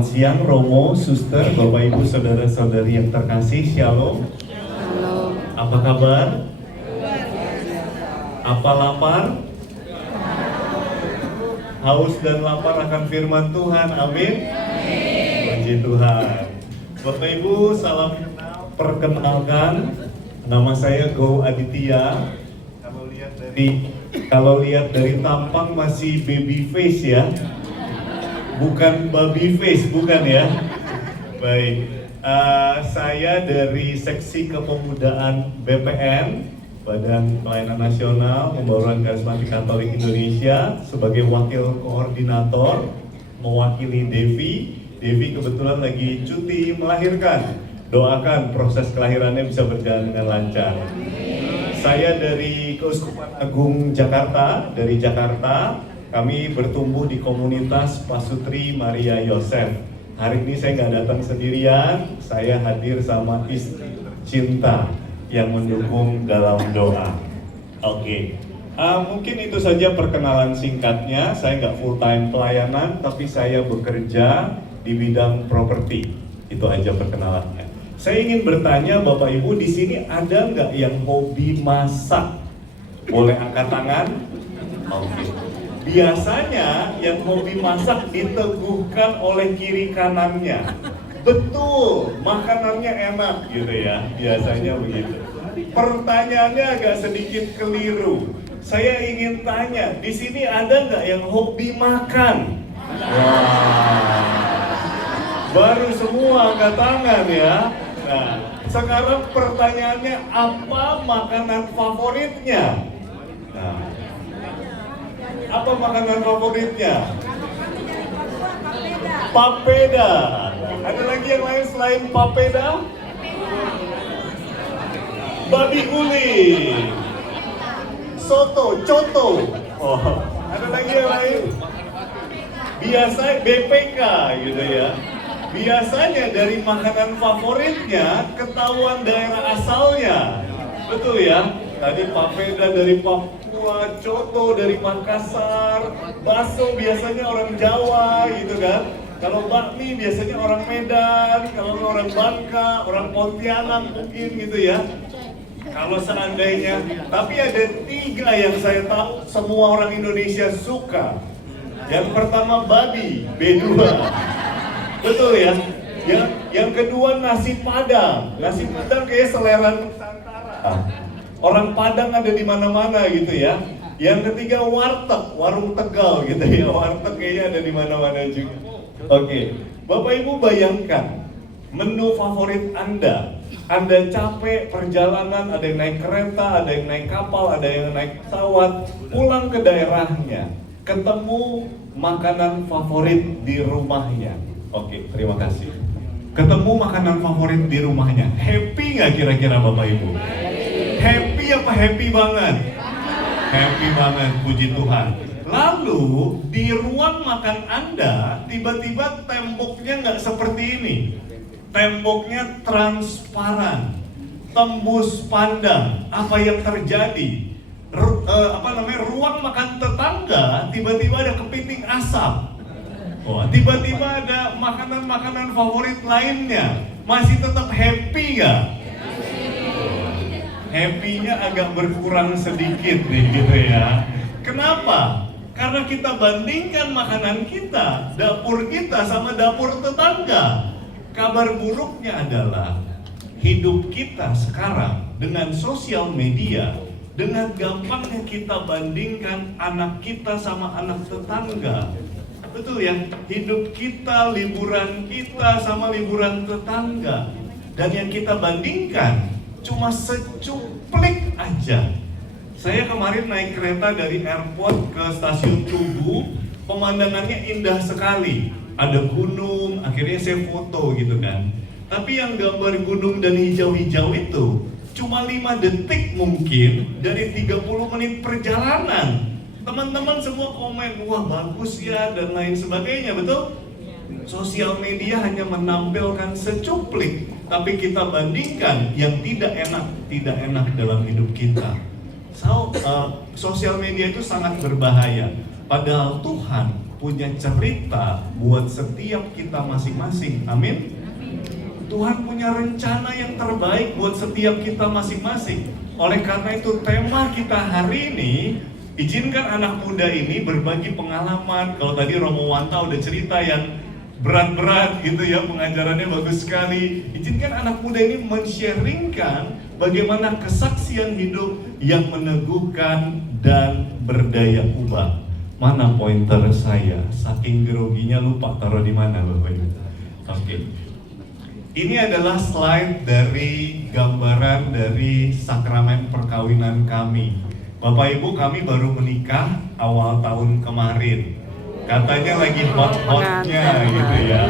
Selamat siang Romo, Suster, Bapak Ibu, Saudara-saudari yang terkasih, Shalom. Halo. Apa kabar? Apa lapar? Haus dan lapar akan firman Tuhan, amin. Puji Tuhan. Bapak Ibu, salam kenal, perkenalkan, nama saya Go Aditya. Kalau lihat dari tampang masih baby face ya. Bukan baby face, bukan ya. Baik, saya dari Seksi Kepemudaan BPN, Badan Pelayanan Nasional Pembauran Karismatik Katolik Indonesia, sebagai wakil koordinator, mewakili Devi. Devi kebetulan lagi cuti melahirkan. Doakan proses kelahirannya bisa berjalan dengan lancar. Saya dari Keuskupan Agung Jakarta, dari Jakarta. Kami bertumbuh di komunitas Pasutri Maria Yosef. Hari ini saya nggak datang sendirian, saya hadir sama istri tercinta yang mendukung dalam doa. Oke, mungkin itu saja perkenalan singkatnya. Saya nggak full time pelayanan, tapi saya bekerja di bidang properti. Itu aja perkenalannya. Saya ingin bertanya Bapak Ibu, di sini ada nggak yang hobi masak? Boleh angkat tangan? Oke. Biasanya yang hobi masak diteguhkan oleh kiri kanannya. Betul, makanannya enak gitu ya, biasanya begitu. Pertanyaannya agak sedikit keliru. Saya ingin tanya, di sini ada nggak yang hobi makan? Wah, baru semua angkat tangan ya. Nah, sekarang pertanyaannya, apa makanan favoritnya? Nah, apa makanan favoritnya? Papeda. Ada lagi yang lain selain papeda? Babi guling. Soto, coto. Oh, ada lagi yang lain? Biasa BPK gitu ya. Biasanya dari makanan favoritnya ketahuan daerah asalnya. Betul ya? Tadi papeda dari Papua, coto dari Makassar, bakso biasanya orang Jawa gitu kan. Kalau bakmi biasanya orang Medan, kalau orang Bangka, orang Pontianak mungkin gitu ya. Kalau seandainya, tapi ada 3 yang saya tahu semua orang Indonesia suka. Yang pertama babi, B2. Betul ya? Yang kedua nasi Padang. Nasi Padang kayak selera Nusantara. Orang Padang ada di mana-mana gitu ya. Yang ketiga warteg, warung Tegal gitu ya. Warteg kayaknya ada di mana-mana juga. Oke, Bapak Ibu bayangkan menu favorit Anda. Anda capek perjalanan, ada yang naik kereta, ada yang naik kapal, ada yang naik pesawat, pulang ke daerahnya, ketemu makanan favorit di rumahnya. Oke, terima kasih. Ketemu makanan favorit di rumahnya, happy nggak kira-kira Bapak Ibu? Happy apa happy banget? Happy banget, puji Tuhan. Lalu di ruang makan Anda tiba-tiba temboknya nggak seperti ini. Temboknya transparan, tembus pandang. Apa yang terjadi? Ruang makan tetangga tiba-tiba ada kepiting asap. Oh, tiba-tiba ada makanan-makanan favorit lainnya. Masih tetap happy nggak? Happy-nya agak berkurang sedikit nih gitu ya. Kenapa? Karena kita bandingkan makanan kita, dapur kita sama dapur tetangga. Kabar buruknya adalah hidup kita sekarang dengan sosial media, dengan gampangnya kita bandingkan anak kita sama anak tetangga. Betul ya? Hidup kita, liburan kita sama liburan tetangga. Dan yang kita bandingkan cuma secuplik aja. Saya kemarin naik kereta dari airport ke stasiun Tugu, pemandangannya indah sekali. Ada gunung, akhirnya saya foto gitu kan. Tapi yang gambar gunung dan hijau-hijau itu cuma 5 detik mungkin dari 30 menit perjalanan. Teman-teman semua komen, wah bagus ya dan lain sebagainya, betul? Sosial media hanya menampilkan secuplik, tapi kita bandingkan yang tidak enak dalam hidup kita. Sosial media itu sangat berbahaya. Padahal Tuhan punya cerita buat setiap kita masing-masing. Amin. Tuhan punya rencana yang terbaik buat setiap kita masing-masing. Oleh karena itu tema kita hari ini, izinkan anak muda ini berbagi pengalaman. Kalau tadi Romo Wanta udah cerita yang berat-berat gitu ya, pengajarannya bagus sekali. Izinkan anak muda ini men-sharingkan bagaimana kesaksian hidup yang meneguhkan dan berdaya ubah. Mana pointer saya? Saking groginya lupa taruh di mana Bapak Ibu. Oke. Ini adalah slide dari gambaran dari sakramen perkawinan kami. Bapak Ibu, kami baru menikah awal tahun kemarin. Katanya lagi hot-hotnya gitu ya.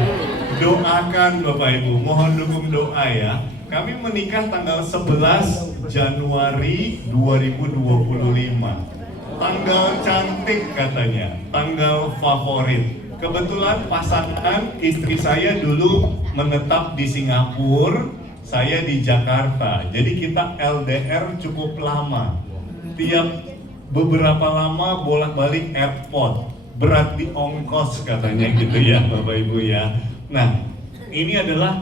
Doakan Bapak Ibu, mohon dukung doa ya. Kami menikah tanggal 11 Januari 2025. Tanggal cantik katanya, tanggal favorit. Kebetulan pasangan istri saya dulu menetap di Singapura, saya di Jakarta. Jadi kita LDR cukup lama. Tiap beberapa lama bolak-balik airport. Berat di ongkos katanya gitu ya Bapak Ibu ya. Nah, ini adalah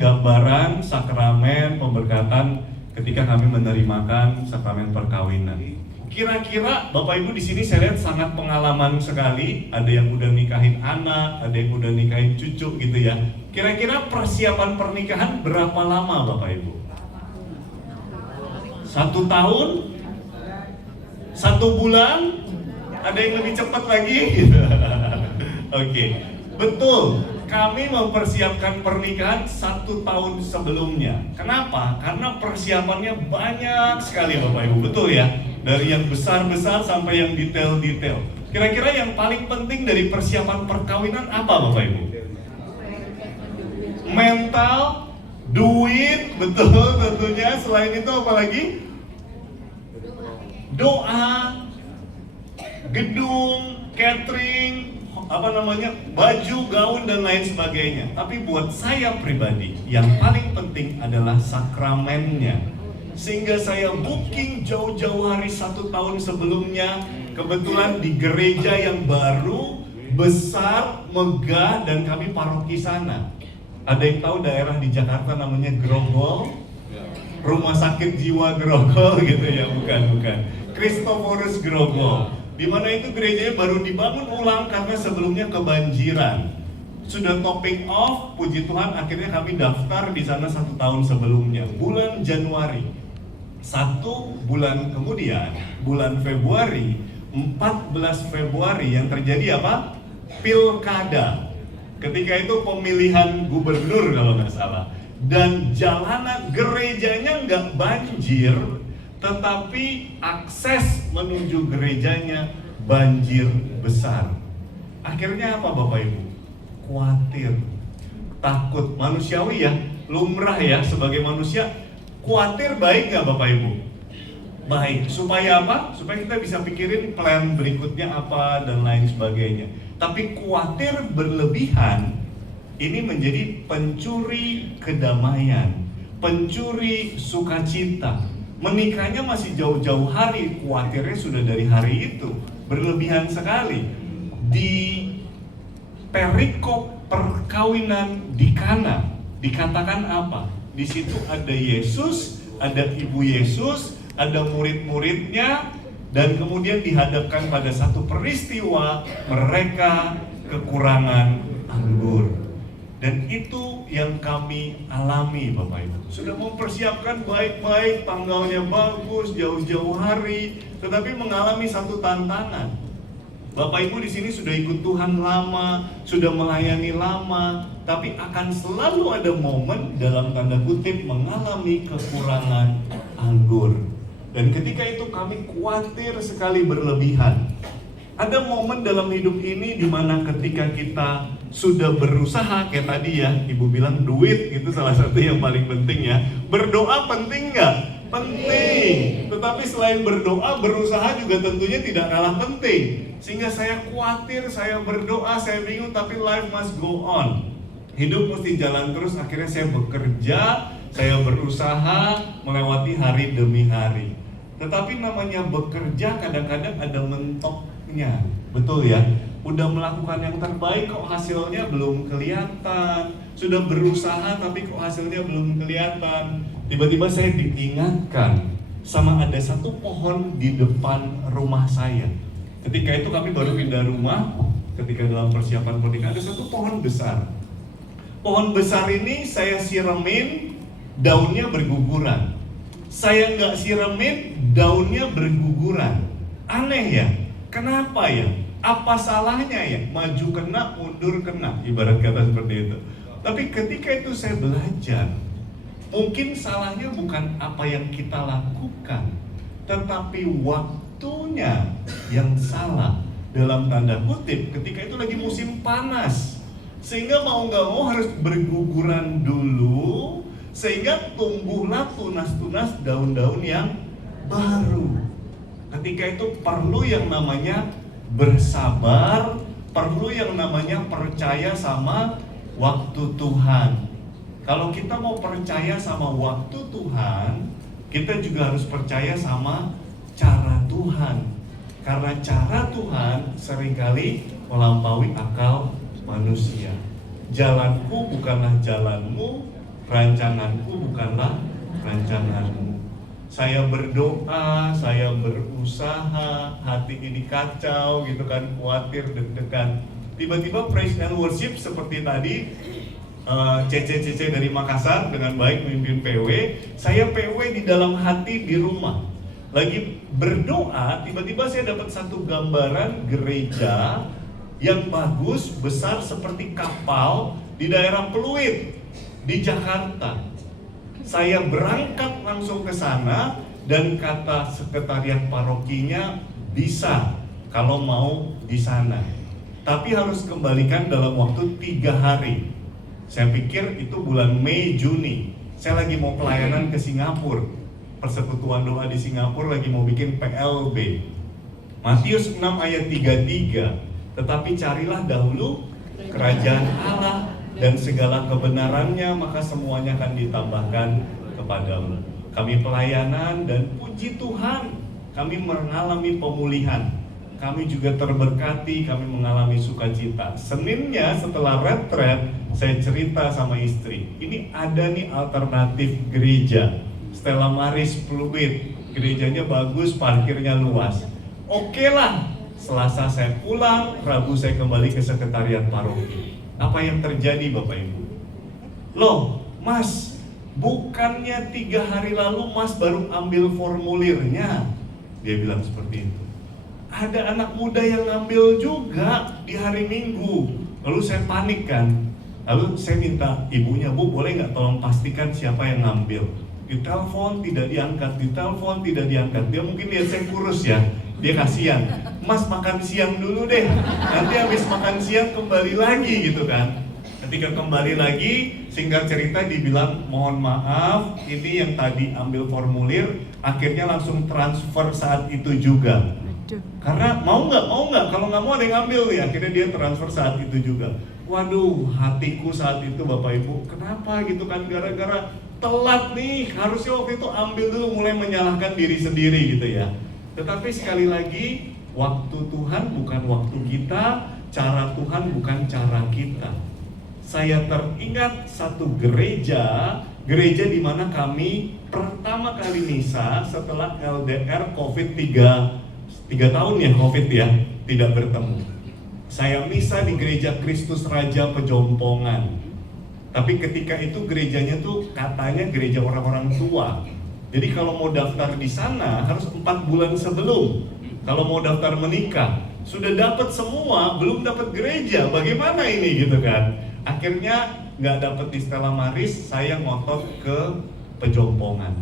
gambaran sakramen pemberkatan ketika kami menerimakan sakramen perkawinan. Kira-kira Bapak Ibu di sini saya lihat sangat pengalaman sekali. Ada yang udah nikahin anak, ada yang udah nikahin cucu gitu ya. Kira-kira persiapan pernikahan berapa lama Bapak Ibu? 1 tahun? 1 bulan? Ada yang lebih cepat lagi? Oke, betul. Kami mempersiapkan pernikahan 1 tahun sebelumnya. Kenapa? Karena persiapannya banyak sekali Bapak Ibu, betul ya? Dari yang besar-besar sampai yang detail-detail. Kira-kira yang paling penting dari persiapan perkawinan apa Bapak Ibu? Mental, duit, betul tentunya. Selain itu apa lagi? Doa, gedung, catering, baju, gaun dan lain sebagainya. Tapi buat saya pribadi, yang paling penting adalah sakramennya. Sehingga saya booking jauh-jauh hari 1 tahun sebelumnya. Kebetulan di gereja yang baru, besar, megah, dan kami paroki sana. Ada yang tahu daerah di Jakarta namanya Grogol? Rumah sakit jiwa Grogol gitu ya, bukan. Christophorus Grogol. Di mana itu gerejanya baru dibangun ulang karena sebelumnya kebanjiran. Sudah topping off, puji Tuhan akhirnya kami daftar di sana 1 tahun sebelumnya, bulan Januari. 1 bulan kemudian, bulan Februari, 14 Februari yang terjadi apa? Pilkada. Ketika itu pemilihan gubernur kalau nggak salah. Dan jalanan gerejanya nggak banjir, tetapi akses menuju gerejanya banjir besar. Akhirnya apa Bapak Ibu? Khawatir, takut, manusiawi ya, lumrah ya sebagai manusia. Khawatir baik nggak Bapak Ibu? Baik, supaya apa? Supaya kita bisa pikirin plan berikutnya apa dan lain sebagainya. Tapi khawatir berlebihan, ini menjadi pencuri kedamaian, pencuri sukacita. Menikahnya masih jauh-jauh hari, khawatirnya sudah dari hari itu. Berlebihan sekali. Di perikop perkawinan di Kana, dikatakan apa? Di situ ada Yesus, ada Ibu Yesus, ada murid-muridnya, dan kemudian dihadapkan pada satu peristiwa mereka kekurangan anggur. Dan itu yang kami alami Bapak Ibu. Sudah mempersiapkan baik-baik, tanggalnya bagus, jauh-jauh hari, tetapi mengalami satu tantangan. Bapak Ibu di sini sudah ikut Tuhan lama, sudah melayani lama, tapi akan selalu ada momen dalam tanda kutip mengalami kekurangan anggur. Dan ketika itu kami khawatir sekali berlebihan. Ada momen dalam hidup ini di mana ketika kita sudah berusaha, kayak tadi ya, Ibu bilang duit itu salah satu yang paling penting ya. Berdoa penting nggak? Penting. Tetapi selain berdoa, berusaha juga tentunya tidak kalah penting. Sehingga saya khawatir, saya berdoa, saya bingung, tapi life must go on. Hidup mesti jalan terus, akhirnya saya bekerja, saya berusaha melewati hari demi hari. Tetapi namanya bekerja kadang-kadang ada mentoknya. Betul ya? Udah melakukan yang terbaik kok hasilnya belum kelihatan. Sudah berusaha tapi kok hasilnya belum kelihatan. Tiba-tiba saya diingatkan sama ada satu pohon di depan rumah saya. Ketika itu kami baru pindah rumah, ketika dalam persiapan pernikahan ada satu pohon besar. Pohon besar ini saya siramin, daunnya berguguran. Saya nggak siramin, daunnya berguguran. Aneh ya? Kenapa ya? Apa salahnya ya? Maju kena, mundur kena, ibarat kata seperti itu. Tapi ketika itu saya belajar, mungkin salahnya bukan apa yang kita lakukan, tetapi waktunya yang salah. Dalam tanda kutip, ketika itu lagi musim panas, sehingga mau nggak mau harus berguguran dulu, sehingga tumbuhlah tunas-tunas daun-daun yang baru. Ketika itu perlu yang namanya bersabar, perlu yang namanya percaya sama waktu Tuhan. Kalau kita mau percaya sama waktu Tuhan, kita juga harus percaya sama cara Tuhan. Karena cara Tuhan seringkali melampaui akal manusia. Jalanku bukanlah jalanmu, rancanganku bukanlah rancanganmu. Saya berdoa, saya berusaha, hati ini kacau gitu kan, khawatir, deg-degan. Tiba-tiba praise and worship seperti tadi, Cece dari Makassar dengan baik memimpin PW. Saya PW di dalam hati di rumah. Lagi berdoa, tiba-tiba saya dapat satu gambaran gereja yang bagus, besar seperti kapal di daerah Pluit di Jakarta. Saya berangkat langsung ke sana dan kata sekretariat parokinya bisa kalau mau di sana. Tapi harus kembalikan dalam waktu 3 hari. Saya pikir itu bulan Mei Juni. Saya lagi mau pelayanan ke Singapura. Persekutuan doa di Singapura lagi mau bikin PLB. Matius 6 ayat 33. Tetapi carilah dahulu kerajaan Allah dan segala kebenarannya, maka semuanya akan ditambahkan kepadamu. Kami pelayanan dan puji Tuhan, kami mengalami pemulihan. Kami juga terberkati, kami mengalami sukacita. Seninnya setelah retret, saya cerita sama istri, ini ada nih alternatif gereja. Stella Maris Pluit, gerejanya bagus, parkirnya luas. Oke lah, Selasa saya pulang, Rabu saya kembali ke sekretariat paroki. Apa yang terjadi Bapak Ibu? Loh, Mas, bukannya 3 hari lalu Mas baru ambil formulirnya? Dia bilang seperti itu. Ada anak muda yang ngambil juga di hari Minggu. Lalu saya panik kan. Lalu saya minta ibunya, Bu boleh nggak tolong pastikan siapa yang ngambil. Ditelepon tidak diangkat, ditelepon tidak diangkat. Dia mungkin lihat saya kurus ya, dia kasihan. Mas makan siang dulu deh, nanti habis makan siang kembali lagi gitu kan. Ketika kembali lagi, singkat cerita dibilang mohon maaf, ini yang tadi ambil formulir, akhirnya langsung transfer saat itu juga. Karena mau nggak, kalau nggak mau ada yang ambil ya, akhirnya dia transfer saat itu juga. Waduh, hatiku saat itu Bapak Ibu, kenapa gitu kan, gara-gara telat nih, harusnya waktu itu ambil dulu, mulai menyalahkan diri sendiri gitu ya. Tetapi sekali lagi, waktu Tuhan bukan waktu kita, cara Tuhan bukan cara kita. Saya teringat satu gereja di mana kami pertama kali misa setelah LDR COVID 3 tahun ya COVID ya, tidak bertemu. Saya misa di gereja Kristus Raja Pejompongan. Tapi ketika itu gerejanya tuh katanya gereja orang-orang tua. Jadi kalau mau daftar di sana harus 4 bulan sebelum. Kalau mau daftar menikah, sudah dapat semua, belum dapat gereja. Bagaimana ini gitu kan? Akhirnya nggak dapat di Stella Maris, saya ngotot ke Pejompongan.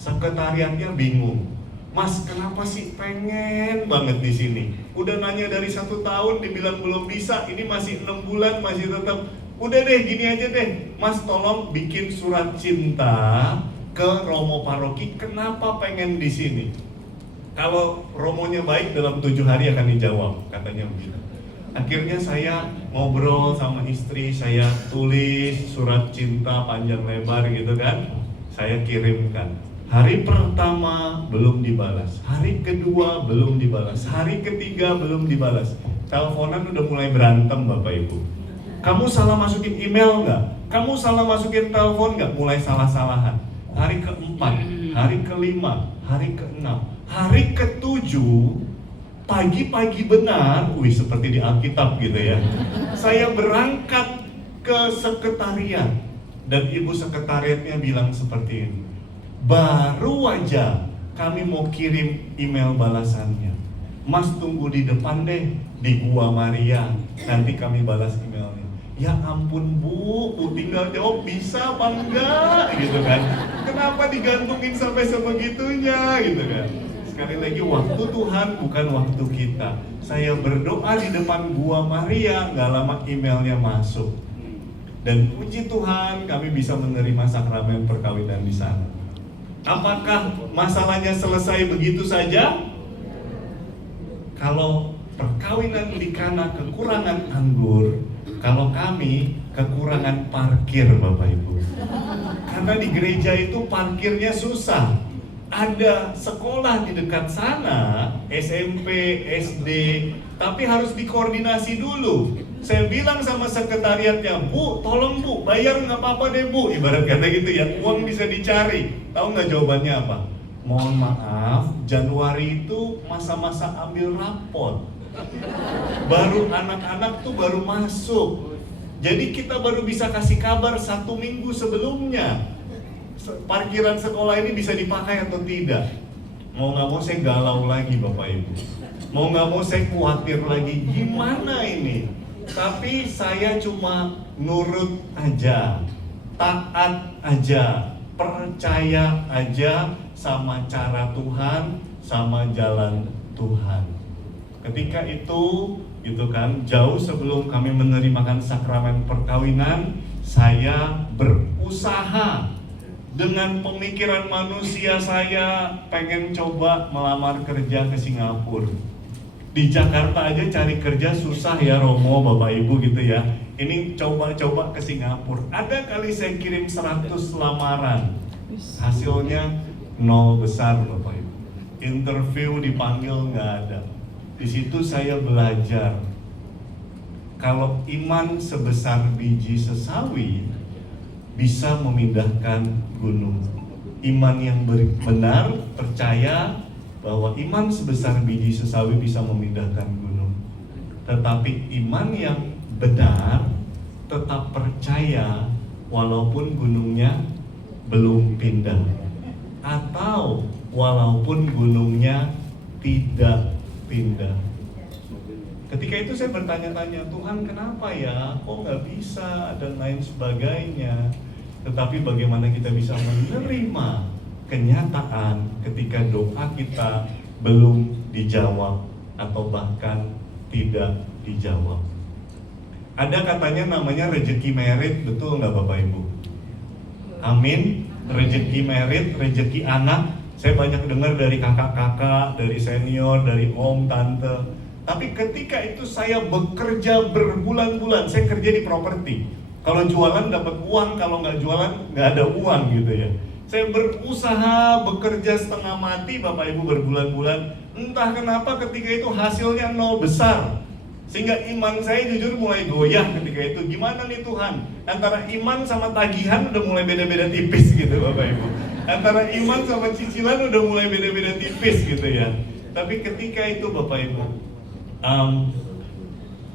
Sekretariatnya bingung. Mas, kenapa sih pengen banget di sini? Udah nanya dari 1 tahun, dibilang belum bisa. Ini masih 6 bulan, masih tetap. Udah deh, gini aja deh, Mas tolong bikin surat cinta ke Romo Paroki. Kenapa pengen di sini? Kalau Romonya baik dalam 7 hari akan dijawab, katanya begitu. Akhirnya saya ngobrol sama istri, saya tulis surat cinta panjang lebar gitu kan, saya kirimkan. Hari pertama belum dibalas, hari kedua belum dibalas, hari ketiga belum dibalas. Teleponan udah mulai berantem Bapak Ibu. Kamu salah masukin email nggak? Kamu salah masukin telepon nggak? Mulai salah-salahan. Hari keempat, hari kelima, hari keenam, hari ketujuh, pagi-pagi benar, seperti di Alkitab gitu ya. Saya berangkat ke sekretariat dan ibu sekretariatnya bilang seperti ini. Baru aja kami mau kirim email balasannya. Mas tunggu di depan deh, di Gua Maria. Nanti kami balas emailnya. Ya ampun Bu tinggal jawab bisa apa enggak gitu kan. Kenapa digantungin sampai sebegitunya gitu kan. Sekali lagi waktu Tuhan bukan waktu kita. Saya berdoa di depan Gua Maria, gak lama emailnya masuk. Dan puji Tuhan kami bisa menerima sakramen perkawinan di sana. Apakah masalahnya selesai begitu saja? Kalau perkawinan di Kana kekurangan anggur, kalau kami kekurangan parkir Bapak Ibu. Karena di gereja itu parkirnya susah. Ada sekolah di dekat sana, SMP, SD, tapi harus dikoordinasi dulu. Saya bilang sama sekretariatnya, Bu, tolong Bu, bayar nggak apa-apa deh Bu. Ibarat kata gitu ya, uang bisa dicari. Tahu nggak jawabannya apa? Mohon maaf, Januari itu masa-masa ambil rapot. Baru anak-anak tuh baru masuk. Jadi kita baru bisa kasih kabar 1 minggu sebelumnya. Parkiran sekolah ini bisa dipakai atau tidak. Mau nggak mau saya galau lagi Bapak Ibu. Mau nggak mau saya khawatir lagi, gimana ini? Tapi saya cuma nurut aja, taat aja, percaya aja sama cara Tuhan, sama jalan Tuhan. Ketika itu, gitu kan, jauh sebelum kami menerimakan sakramen perkawinan, saya berusaha dengan pemikiran manusia saya pengen coba melamar kerja ke Singapura. Di Jakarta aja cari kerja susah ya Romo, Bapak Ibu gitu ya. Ini coba-coba ke Singapura. Ada kali saya kirim 100 lamaran. Hasilnya 0 besar Bapak Ibu. Interview dipanggil nggak ada. Di situ saya belajar. Kalau iman sebesar biji sesawi bisa memindahkan gunung. Iman yang benar, percaya bahwa iman sebesar biji sesawi bisa memindahkan gunung. Tetapi iman yang benar tetap percaya walaupun gunungnya belum pindah, atau walaupun gunungnya tidak pindah. Ketika itu saya bertanya-tanya, Tuhan kenapa ya, kok nggak bisa dan lain sebagainya. Tetapi bagaimana kita bisa menerima kenyataan ketika doa kita belum dijawab atau bahkan tidak dijawab. Ada katanya namanya rezeki merit, betul nggak Bapak Ibu? Amin. Rezeki merit, rezeki anak. Saya banyak dengar dari kakak-kakak, dari senior, dari om, tante. Tapi ketika itu saya bekerja berbulan-bulan, saya kerja di properti. Kalau jualan dapat uang, kalau nggak jualan nggak ada uang gitu ya. Saya berusaha bekerja setengah mati Bapak Ibu berbulan-bulan. Entah kenapa ketika itu hasilnya 0 besar. Sehingga iman saya jujur mulai goyah ketika itu. Gimana nih Tuhan? Antara iman sama tagihan udah mulai beda-beda tipis gitu Bapak Ibu. Antara iman sama cicilan udah mulai beda-beda tipis gitu ya. Tapi ketika itu Bapak Ibu,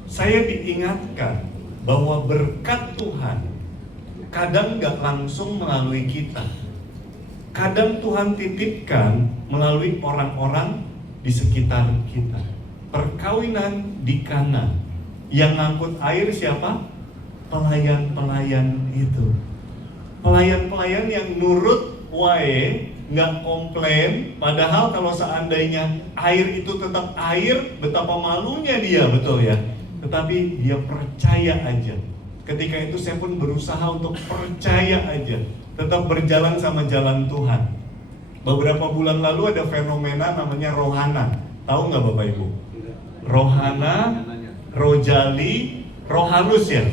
saya diingatkan bahwa berkat Tuhan kadang gak langsung melalui kita. Kadang Tuhan titipkan melalui orang-orang di sekitar kita. Perkawinan di Kana, yang ngangkut air siapa? Pelayan-pelayan itu. Pelayan-pelayan yang nurut wae, nggak komplain. Padahal kalau seandainya air itu tetap air, betapa malunya dia, betul ya. Tetapi dia percaya aja. Ketika itu saya pun berusaha untuk percaya aja, tetap berjalan sama jalan Tuhan. Beberapa bulan lalu ada fenomena namanya rohana. Tahu nggak Bapak Ibu? Rohana, Rojali, Rohanus ya.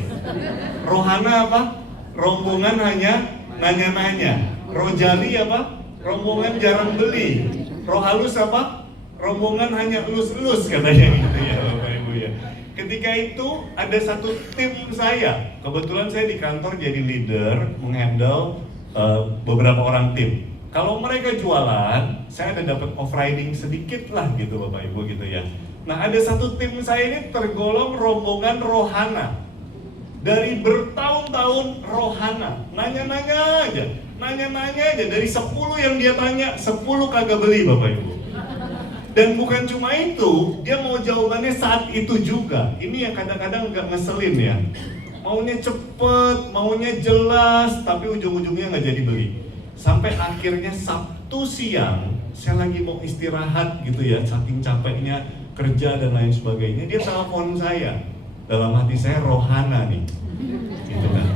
Rohana apa? Rombongan hanya nanya-nanya. Rojali apa? rombongan jarang beli. Roh halus apa? Rombongan hanya elus-elus katanya gitu ya Bapak Ibu ya. Ketika itu ada satu tim saya, kebetulan saya di kantor jadi leader, menghandle beberapa orang tim. Kalau mereka jualan, saya ada dapat off riding sedikit lah gitu Bapak Ibu gitu ya. Nah ada satu tim saya ini tergolong rombongan rohana. Dari bertahun-tahun rohana, nanya-nanya aja, dari 10 yang dia tanya, 10 kagak beli Bapak Ibu. Dan bukan cuma itu, dia mau jawabannya saat itu juga. Ini yang kadang-kadang nggak ngeselin ya. Maunya cepet, maunya jelas, tapi ujung-ujungnya nggak jadi beli. Sampai akhirnya Sabtu siang, saya lagi mau istirahat gitu ya, saking capeknya kerja dan lain sebagainya. Dia telepon saya, dalam hati saya rohana nih, gitu kan.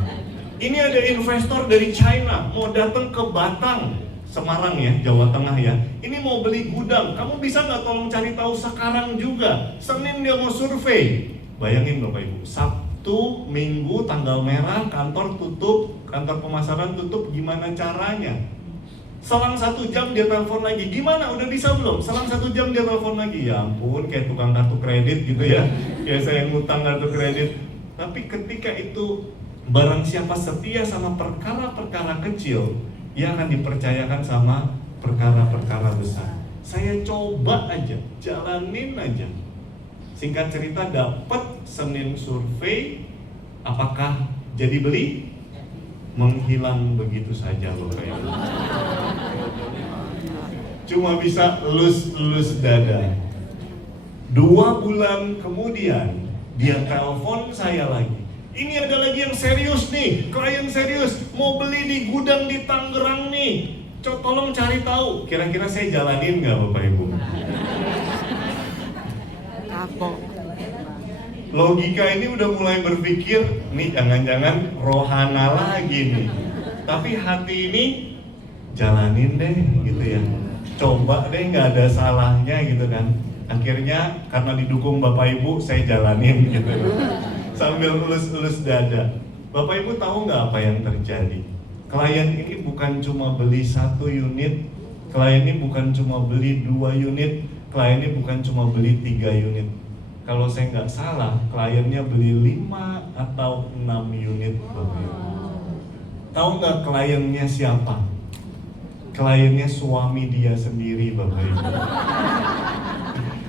Ini ada investor dari China mau datang ke Batang, Semarang ya, Jawa Tengah ya. Ini mau beli gudang, kamu bisa nggak tolong cari tahu sekarang juga? Senin dia mau survei. Bayangin Bapak Ibu, Sabtu, Minggu, tanggal merah, kantor tutup, kantor pemasaran tutup, gimana caranya? Selang 1 jam dia telepon lagi, gimana? Udah bisa belum? Selang 1 jam dia telepon lagi, ya ampun, kayak tukang kartu kredit gitu ya. Kayak saya ngutang kartu kredit. Tapi ketika itu barang siapa setia sama perkara-perkara kecil, ia akan dipercayakan sama perkara-perkara besar. Saya coba aja, jalanin aja. Singkat cerita dapat Senin survei, apakah jadi beli? Menghilang begitu saja Bapak Ibu. Cuma bisa elus-elus dada. 2 bulan kemudian dia telepon saya lagi. Ini ada lagi yang serius nih, klien serius, mau beli di gudang di Tangerang nih. Tolong cari tahu, kira-kira saya jalanin nggak Bapak Ibu? Kapok. Logika ini udah mulai berpikir, nih jangan-jangan rohana lagi nih. Tapi hati ini jalanin deh gitu ya. Coba deh, nggak ada salahnya gitu kan. Akhirnya karena didukung Bapak Ibu, saya jalanin gitu. Sambil elus-elus dada. Bapak Ibu tahu nggak apa yang terjadi? Klien ini bukan cuma beli 1 unit, klien ini bukan cuma beli 2 unit, klien ini bukan cuma beli 3 unit. Kalau saya nggak salah, kliennya beli 5 atau 6 unit Bapak Ibu. Tahu nggak kliennya siapa? Kliennya suami dia sendiri Bapak Ibu.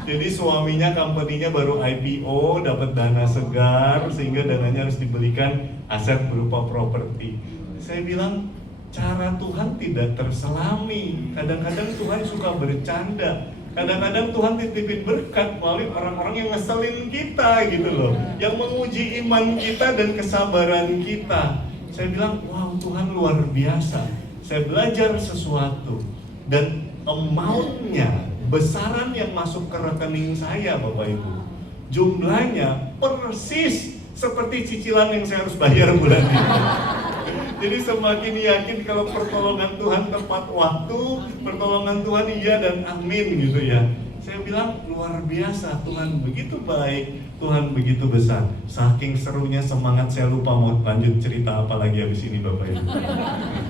Jadi suaminya, company-nya baru IPO, dapat dana segar, sehingga dananya harus dibelikan aset berupa properti. Saya bilang, cara Tuhan tidak terselami. Kadang-kadang Tuhan suka bercanda. Kadang-kadang Tuhan titipin berkat melalui orang-orang yang ngeselin kita gitu loh. Yang menguji iman kita dan kesabaran kita. Saya bilang, wow Tuhan luar biasa. Saya belajar sesuatu. Dan amount-nya, besaran yang masuk ke rekening saya Bapak Ibu, jumlahnya persis seperti cicilan yang saya harus bayar bulan ini. Jadi semakin yakin kalau pertolongan Tuhan tepat waktu, pertolongan Tuhan iya dan amin gitu ya. Saya bilang luar biasa, Tuhan begitu baik, Tuhan begitu besar. Saking serunya semangat saya lupa mau lanjut cerita apa lagi habis ini Bapak Ibu.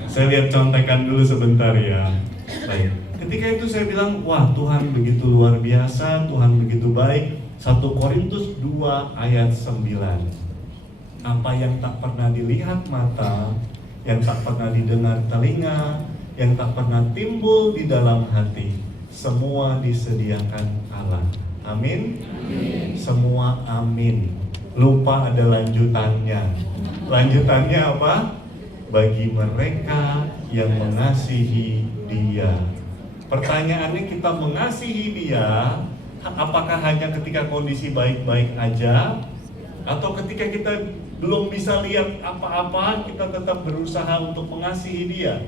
Saya lihat contekan dulu sebentar ya. Baik. Ketika itu saya bilang, wah Tuhan begitu luar biasa, Tuhan begitu baik. 1 Korintus 2 ayat 9. Apa yang tak pernah dilihat mata, yang tak pernah didengar telinga, yang tak pernah timbul di dalam hati, semua disediakan Allah. Amin? Amin. Semua amin. Lupa ada lanjutannya. Lanjutannya apa? Bagi mereka yang mengasihi Dia. Pertanyaannya, kita mengasihi Dia apakah hanya ketika kondisi baik-baik aja, atau ketika kita belum bisa lihat apa-apa kita tetap berusaha untuk mengasihi Dia?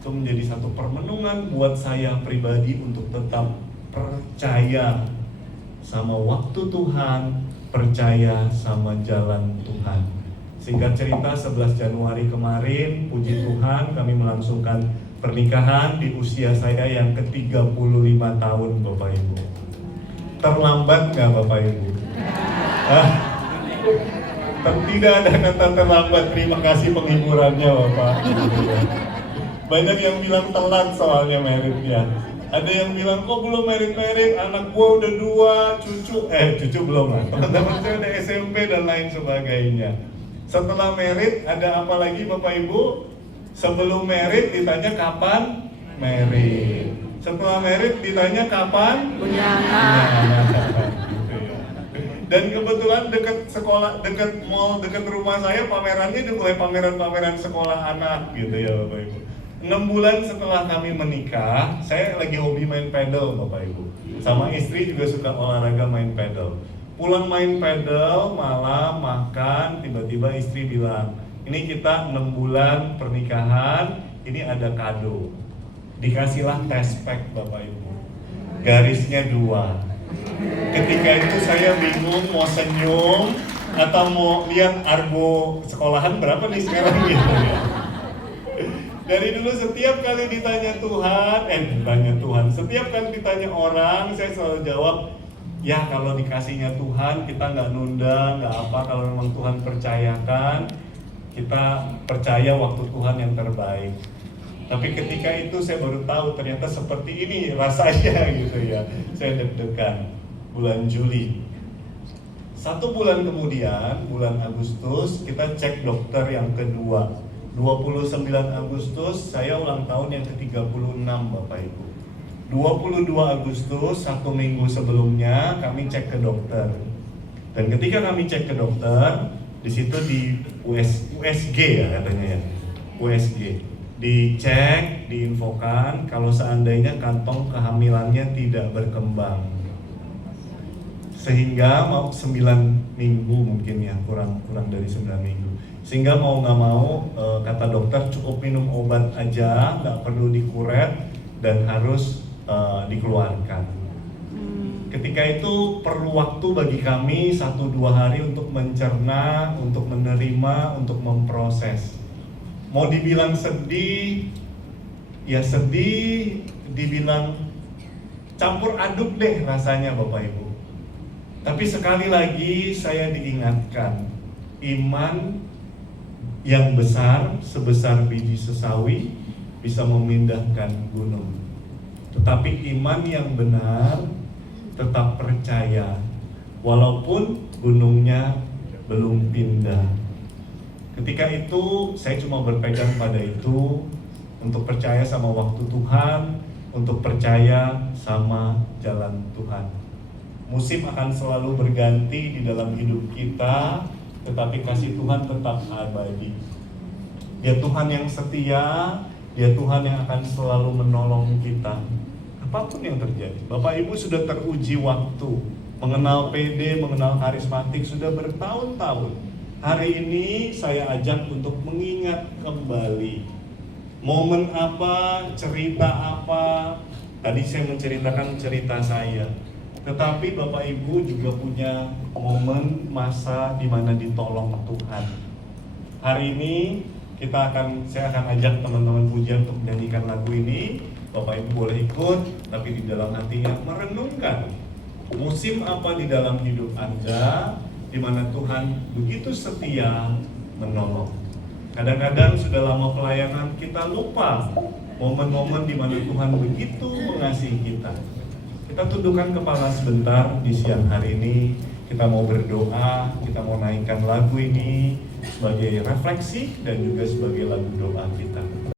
Itu menjadi satu permenungan buat saya pribadi untuk tetap percaya sama waktu Tuhan, percaya sama jalan Tuhan. Singkat cerita, 11 Januari kemarin, puji Tuhan kami melangsungkan pernikahan di usia saya yang ke-35 tahun Bapak Ibu. Terlambat nggak Bapak Ibu? Tidak ada kata terlambat, terima kasih penghiburannya Bapak. Banyak yang bilang telat soalnya meritnya. Ada yang bilang kok belum merit, anak gua udah 2, cucu belum lah. Teman-teman saya udah SMP dan lain sebagainya. Setelah merit ada apa lagi Bapak Ibu? Sebelum merit ditanya kapan merit. Setelah merit ditanya kapan Punya anak. Gitu ya. Dan kebetulan dekat sekolah, dekat mall, dekat rumah saya pamerannya udah mulai pameran sekolah anak gitu ya Bapak Ibu. 6 bulan setelah kami menikah, saya lagi hobi main pedal Bapak Ibu. Sama istri juga suka olahraga main pedal. Pulang main pedal, malam makan, tiba-tiba istri bilang, ini kita 6 bulan pernikahan, ini ada kado. Dikasihlah test pack Bapak Ibu. Garisnya 2. Ketika itu saya bingung mau senyum atau mau lihat argo sekolahan berapa nih sekarang gitu ya. Dari dulu setiap kali ditanya Tuhan, setiap kali ditanya orang, saya selalu jawab, ya kalau dikasihnya Tuhan, kita nggak nunda, nggak apa, kalau memang Tuhan percayakan, kita percaya waktu Tuhan yang terbaik. Tapi ketika itu saya baru tahu ternyata seperti ini rasanya gitu ya. Saya deg-degan, bulan Juli. 1 bulan kemudian, bulan Agustus, kita cek dokter yang kedua. 29 Agustus, saya ulang tahun yang ke-36 Bapak Ibu. 22 Agustus, 1 minggu sebelumnya, kami cek ke dokter. Dan ketika kami cek ke dokter, di situ di USG ya katanya ya, USG. Dicek, diinfokan kalau seandainya kantong kehamilannya tidak berkembang. Sehingga mau 9 minggu mungkin ya, kurang dari 9 minggu. Sehingga mau nggak mau kata dokter cukup minum obat aja, nggak perlu dikuret dan harus dikeluarkan. Ketika itu perlu waktu bagi kami 1-2 hari untuk mencerna, untuk menerima, untuk memproses. Mau dibilang sedih, ya sedih, dibilang campur aduk deh rasanya Bapak Ibu. Tapi sekali lagi saya diingatkan, iman yang besar sebesar biji sesawi bisa memindahkan gunung. Tetapi iman yang benar tetap percaya walaupun gunungnya belum pindah. Ketika itu saya cuma berpegang pada itu, untuk percaya sama waktu Tuhan, untuk percaya sama jalan Tuhan. Musim akan selalu berganti di dalam hidup kita, tetapi kasih Tuhan tetap abadi. Dia Tuhan yang setia, Dia Tuhan yang akan selalu menolong kita apapun yang terjadi. Bapak Ibu sudah teruji waktu, mengenal PD, mengenal karismatik sudah bertahun-tahun. Hari ini saya ajak untuk mengingat kembali momen apa, cerita apa. Tadi saya menceritakan cerita saya, tetapi Bapak Ibu juga punya momen masa di mana ditolong Tuhan. Hari ini saya akan ajak teman-teman pujian untuk menyanyikan lagu ini. Bapak Ibu boleh ikut, tapi di dalam hatinya merenungkan musim apa di dalam hidup Anda di mana Tuhan begitu setia menolong. Kadang-kadang sudah lama pelayanan kita lupa momen-momen di mana Tuhan begitu mengasihi kita. Kita tundukkan kepala sebentar di siang hari ini. Kita mau berdoa, kita mau naikkan lagu ini sebagai refleksi dan juga sebagai lagu doa kita.